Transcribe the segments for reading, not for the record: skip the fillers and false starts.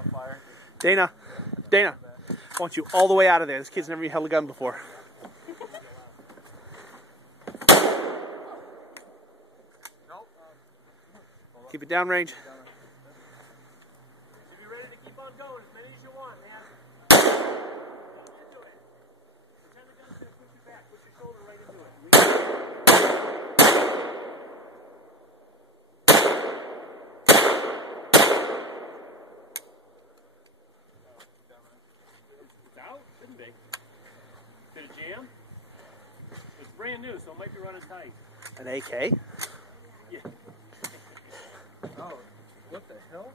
on fire. Dana, I want you all the way out of there. This kid's never held a gun before. Keep it downrange. If you're ready to keep on going, as many as you want, man. Into it. Pretend the gun's going to push you back. Push your shoulder right into it. It's out? Shouldn't be. Did it jam? It's brand new, so it might be running tight. An AK? Yeah. Oh, what the hell?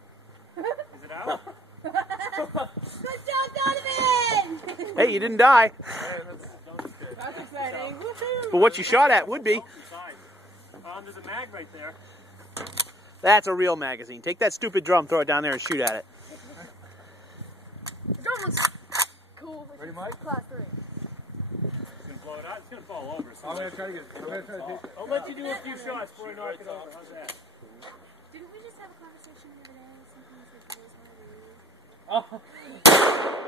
Is it out? Good job, Donovan! Hey, you didn't die. Hey, that's exciting. Woohoo! But what you shot at would be. There's a mag right there. That's a real magazine. Take that stupid drum, throw it down there, and shoot at it. The drum looks cool. Ready, Mike? Class 3. It's going to blow it out. It's going to fall over. So I'm going to try to take it. I'll let you do a few shots before I knock it over. How's that? Didn't we just have a conversation the other day? Something with the boys wanted to leave? Oh.